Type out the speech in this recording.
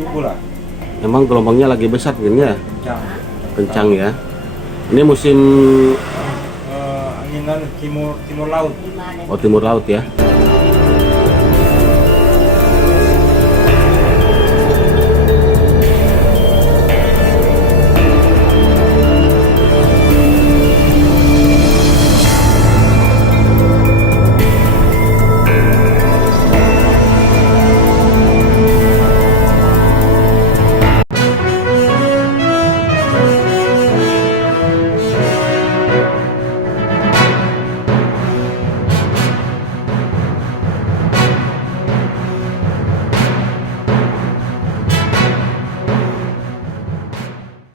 subuh lah. Emang gelombangnya lagi besar gini ya? Kencang. Kencang ya. Ini musim Anginan timur laut. timur laut ya.